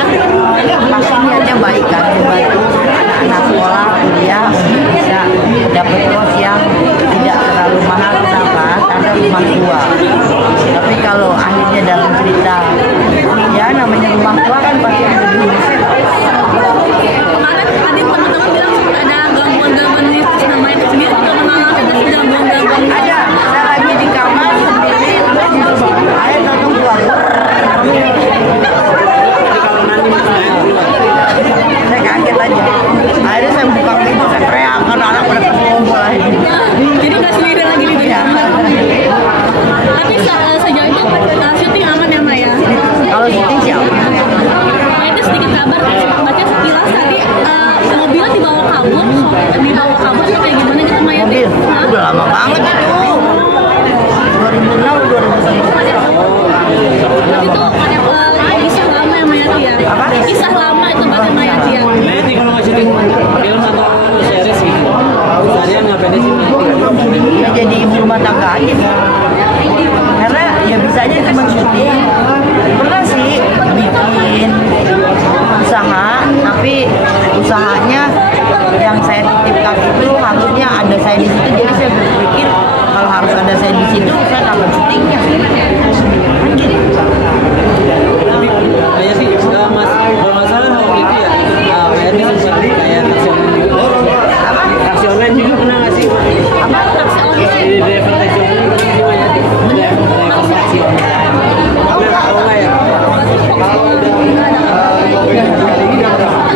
kan pasti niatnya baik kan, membantu anak-anak sekolah kuliah untuk bisa dapat kos yang tidak terlalu mahal karena rumah tua. Tapi kalau akhirnya dalam cerita ya namanya rumah tua kan pasti ada minusnya. Kemarin tadi teman-teman bilang ada gangguan-gangguan mistis namanya itu sendiri juga mengalami gangguan-gangguan. Ada, saya lagi di kamar sendiri terus saya nonton keluar. Saya kaget aja. Akhirnya saya buka pintu, saya teriak karena anak pada keluar. Jadi nggak sendiri lagi di Ya. Tapi sejauh itu syuting aman ya Mbak ya? Kalau syuting siapa? Nah, itu sedikit kabar sempat baca sekilas tadi mobilnya dibawa kabur atau kayak gimana gitu Mbak ya? Mobil, udah lama banget itu. 2006 Berarti itu kisah lama ya Mbak ya? Apa? Kisah lama itu berarti Mbak ya? Nanti kalau nggak syuting film atau series gitu, seharian ngapain sih? ya jadi ibu rumah tangga aja. Karena ya bisanya cuma syuting. Pernah sih bikin usaha, tapi usahanya yang saya titipkan itu harusnya ada saya di situ. Jadi saya berpikir kalau harus ada saya di situ, saya kapan syutingnya? Kan gitu. Kayak sih, mas, kalau nggak salah waktu itu ya, kayak ini sempat kayak taksi online juga pernah nggak sih? Apa? Di driver taksi online pernah sih Mbak ya? Driver taksi online. Tahu nggak ya?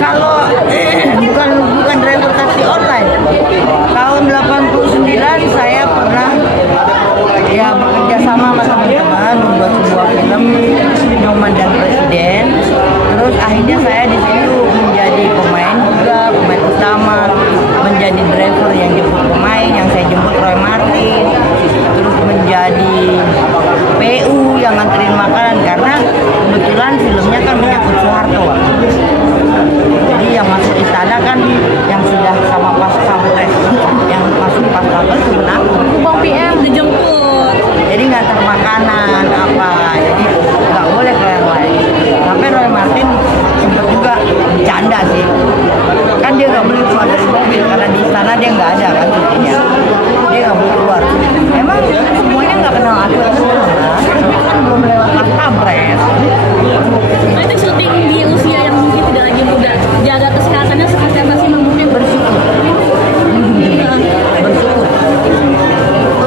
Kalau bukan driver taksi online. Tahun 89 saya pernah ya bekerja sama teman-teman membuat sebuah film Nyoman dan Presiden. Terus akhirnya saya di situ menjadi pemain juga, pemain utama, menjadi driver yang jemput pemain, yang saya jemput Roy Martin. Terus menjadi PU yang nganterin makanan karena kebetulan filmnya kan menyangkut Soeharto. Jadi yang masuk istana kan yang sudah sama pas pampres, yang masuk pas pampres cuma aku. Bang PM dijemput. Jadi ngantar makanan apa, jadi nggak boleh ke yang lain. Sampai Roy Martin sempat juga bercanda sih, kan dia nggak boleh keluar dari mobil karena di istana dia nggak ada kan syutingnya, dia nggak boleh keluar. Emang semuanya nggak kenal aku kan belum lewat pas pampres. Nah, itu syuting di usia yang mungkin tidak lagi muda. Jaga kesehatannya seperti apa sih mungkin Bersyukur. Bersyukur.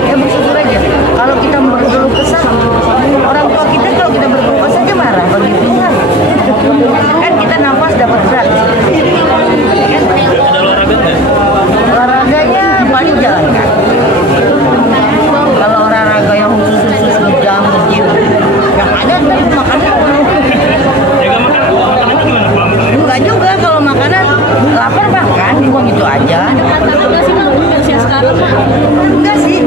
Ya bersyukur aja. Kalau kita berkeluh kesah, orang tua kita kalau kita berkeluh kesah aja marah bagi Tuhan. Kan kita nafas dapat berat. Ada olahraga nggak? Olahraganya paling jalan kaki. Kalau olahraga yang khusus ngejam, nge-gym, yang ada tuh makanan. Jaga makanan gimana Pak? Enggak juga kalau makanan lapar makan, cuma gitu aja. Kata-kata nggak sih Bang di usia sekarang Pak? Enggak sih,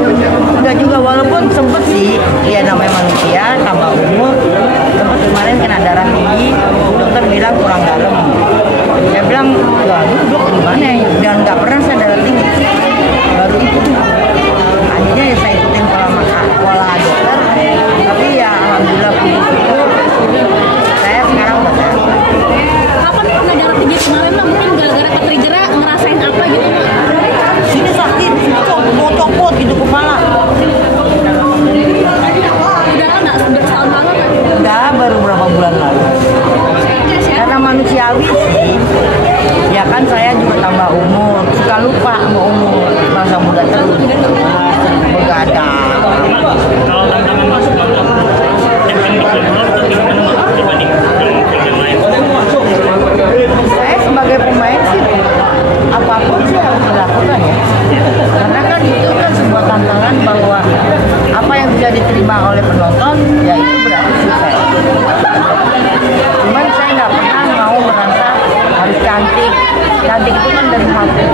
enggak juga walaupun sempet sih, ya namanya manusia tambah umur. Sempet kemarin kena darah tinggi, dokter bilang kurang garam. Saya bilang, ya dok gimana ya? Dan nggak pernah saya darah tinggi. Baru itu, akhirnya ya saya ikutin pola dokter. Tapi ya alhamdulillah puji syukur, saya sekarang udah sehat. Kapan pernah darah tinggi kemarin Bang? Mungkin gara-gara ketrigger ngerasain apa gitu Bang? Sini sakit, mau copot gitu kepala. Udah nggak bertahun lama Pak? Enggak, baru berapa bulan lalu. Karena manusiawi sih, ya kan saya juga tambah umur, suka lupa sama umur, masa muda terus, begadang. Kalau tantangan masuk nonton dibanding film lain. Saya sebagai pemain sih, apapun sih harus dilakukan ya. Karena kan itu kan sebuah tantangan bahwa apa yang bisa diterima oleh penonton, ya itu berarti sukses. Cuman saya nggak pernah mau merasa harus cantik. Cantik itu kan dari hati.